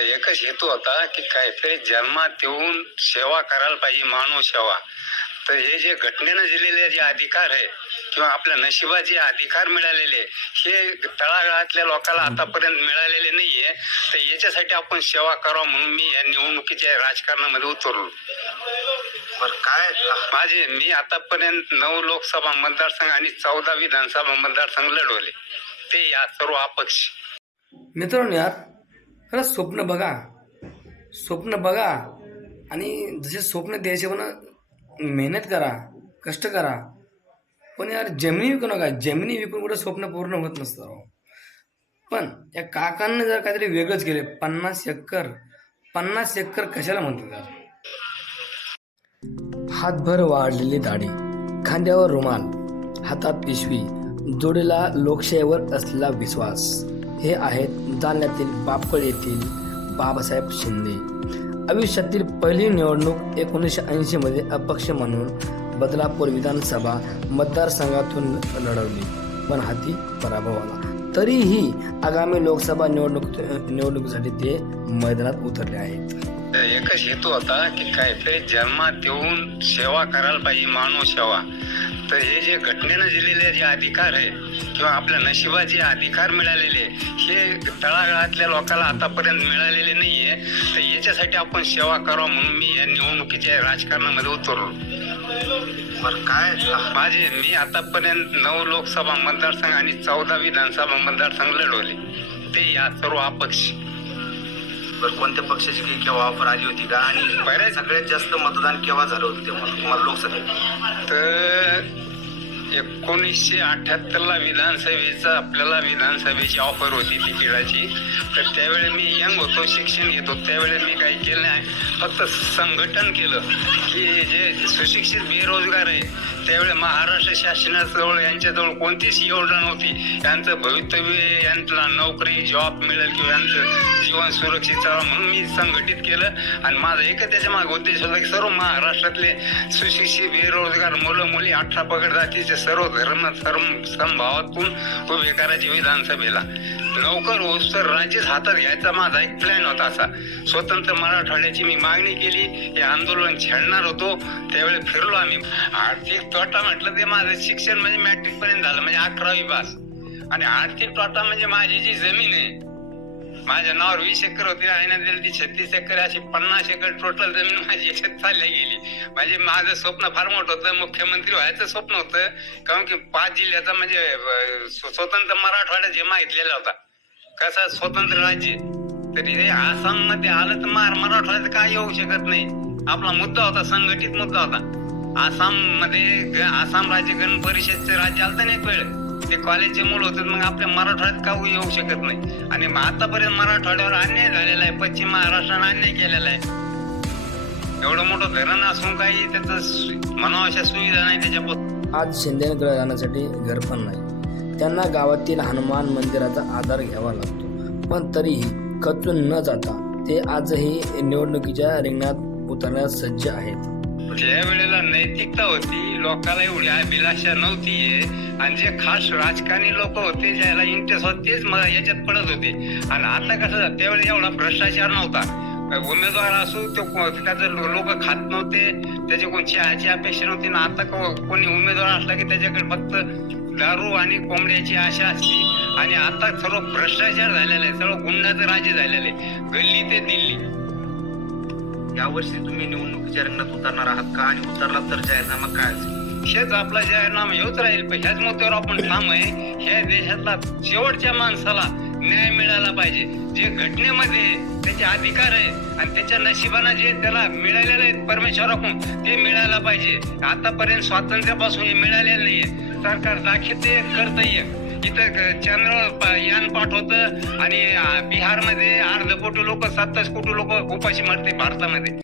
एकच हेतू होता की काहीतरी जन्मात येऊन सेवा करायला पाहिजे मानव सेवा. तर हे जे घटनेनं दिलेले जे अधिकार आहे किंवा आपल्या नशिबात जे अधिकार मिळालेले हे तळागाळातल्या लोकांना आतापर्यंत मिळालेले नाहीये. तर याच्यासाठी आपण सेवा करावं म्हणून मी या निवडणुकीच्या राजकारणामध्ये उतरलो. बर काय? माझे मी आतापर्यंत नऊ लोकसभा मतदारसंघ आणि चौदा विधानसभा मतदारसंघ लढवले. ते या सर्व अपक्ष. मित्रांनो यार खरंच स्वप्न बघा. स्वप्न बघा आणि जसे स्वप्न द्यायचे पण मेहनत करा कष्ट करा. पण यार जमिनी विकू नका. जमिनी विकून कुठं स्वप्न पूर्ण होत नसतं राव. पण या काकांनी जर काहीतरी वेगळंच केले पन्नास एकर पन्नास एकर कशाला म्हणतात यार? हातभर वाढलेली दाढी खांद्यावर रुमाल हातात पिशवी जोडीला लोकशाहीवर असलेला विश्वास. हे आहेत जालन्यातील बापकळ येथील बाबासाहेब शिंदे. आयुष्यातील पहिली निवडणूक एकोणीसशे ऐंशीमध्ये अपक्ष म्हणून बदलापूर विधानसभा मतदारसंघातून लढवली. पण हाती पराभव आला. तरीही आगामी लोकसभा निवडणूक निवडणुकीसाठी ते मैदानात उतरले आहेत. एकच हेतू होता की काहीतरी जन्मात येऊन सेवा करायला पाहिजे मानव सेवा. तर हे जे घटनेनं दिलेले जे अधिकार आहे किंवा आपल्या नशिबाचे अधिकार मिळालेले हे तळागाळातल्या लोकांना आतापर्यंत मिळालेले नाही आहे तर याच्यासाठी आपण सेवा करावं म्हणून मी या निवडणुकीच्या राजकारणामध्ये उतरलो. बरं काय माझे मी आतापर्यंत नऊ लोकसभा मतदारसंघ आणि चौदा विधानसभा मतदारसंघ लढवले. ते या सर्व अपक्ष. बर कोणत्या पक्षाची काही केव्हा ऑफर आली होती का? आणि बऱ्याच- सगळ्यात जास्त मतदान केव्हा झालं होतं तेव्हा? तुम्हाला लोकसभेत. तर एकोणीसशे अठ्याहत्तरला विधानसभेचा आपल्याला विधानसभेची ऑफर होती तिकिटाची तर त्यावेळी मी यंग होतो शिक्षण घेतो त्यावेळी मी काही केलं नाही. फक्त संघटन केलं की जे सुशिक्षित बेरोजगार आहे त्यावेळी महाराष्ट्र शासनाजवळ यांच्याजवळ कोणतीच योजना नव्हती. यांचं भवितव्य यांना नोकरी जॉब मिळेल किंवा यांचं जीवन सुरक्षित चालावं म्हणून मी संघटित केलं. आणि माझा एकच त्याच्यामागे उद्देश होता की सर्व महाराष्ट्रातले सुशिक्षित बेरोजगार मुलं मुली अठरा पगड जातीचे सर्व धर्म सर्व समभावातून उभे करायचे विधानसभेला. लवकर होस्तर राज्यच हातात घ्यायचा माझा एक प्लॅन होता असा. स्वतंत्र मराठवाड्याची मी मागणी केली. हे आंदोलन छेडणार होतो. त्यावेळी फिरलो आम्ही. आर्थिक तोटा म्हटलं ते माझं शिक्षण म्हणजे मॅट्रिक पर्यंत झालं म्हणजे अकरावी पास. आणि आर्थिक तोटा म्हणजे माझी जी जमीन आहे माझ्या नावावर वीस एकर होती आईने दिली ती छत्तीस एकर अशी पन्नास एकर टोटल जमीन माझी याच्यात चालल्या गेली. म्हणजे माझं स्वप्न फार मोठं होतं मुख्यमंत्री व्हायचं स्वप्न होतं कारण की पाच जिल्ह्याचा म्हणजे स्वतंत्र मराठवाडा जे मागितलेला होता. कसा स्वतंत्र राज्य तरी हे आसाममध्ये आलं तर मार मराठवाड्यात काय येऊ शकत नाही. आपला मुद्दा होता संघटित मुद्दा होता. आसाममध्ये ग- आसाम राज्य गण परिषदचं राज्य आलं तर नाही एक वेळ. ते कॉलेजचे मुलं होते मग आपल्या मराठवाड्यात का येऊ शकत नाही. आणि मग आतापर्यंत मराठवाड्यावर अन्याय झालेला आहे पश्चिम महाराष्ट्राने अन्याय केलेला आहे. एवढं मोठं धरण असून काही त्याचं म्हणावं अशा सुविधा नाही त्याच्याबद्दल आज शिंदेकडे जाण्यासाठी घर पण नाही. त्यांना गावातील हनुमान मंदिराचा आधार घ्यावा लागतो. पण तरीही खचून न जाता ते आजही निवडणुकीच्या रिंगणात उतरण्यास सज्ज आहेत. ज्या वेळेला नैतिकता होती लोकांना एवढी अभिलाषा नव्हती. आणि जे खास राजकारणी लोक होते ज्याला इंटरेस्ट होते तेच याच्यात पडत होते. आणि आता कसं झालं, त्यावेळी एवढा भ्रष्टाचार नव्हता. उमेदवार असो तो त्याचं लोक खात नव्हते त्याची कोण चहाची अपेक्षा नव्हती. ना आता कोणी उमेदवार असला की त्याच्याकडे फक्त दारू आणि कोंबड्याची आशा असते. आणि आता सर्व भ्रष्टाचार झालेला आहे सर्व गुंडाचं राज्य झालेलं आहे. गल्ली ते दिल्ली. यावर्षी तुम्ही निवडणुकीच्या रिंगणात उतरणार आहात का? आणि उतरला तर जाहीरनामा काय असेल? हेच आपला जाहीरनामा हेच राहील पण ह्याच मुद्द्यावर आपण ठाम आहे. ह्या देशातला शेवटच्या माणसाला न्याय मिळाला पाहिजे. जे घटनेमध्ये त्याचे अधिकार आहे आणि त्याच्या नशिबानं जे त्याला मिळालेलं आहे परमेश्वराकडून ते मिळायला पाहिजे. आतापर्यंत स्वातंत्र्यापासून हे मिळालेलं नाहीये. सरकार दाखवते करतंय. इथं चंद्र यान पाठवतं आणि बिहारमध्ये अर्ध कोटी लोक सत्तावीस कोटी लोक उपाशी मरते भारतामध्ये.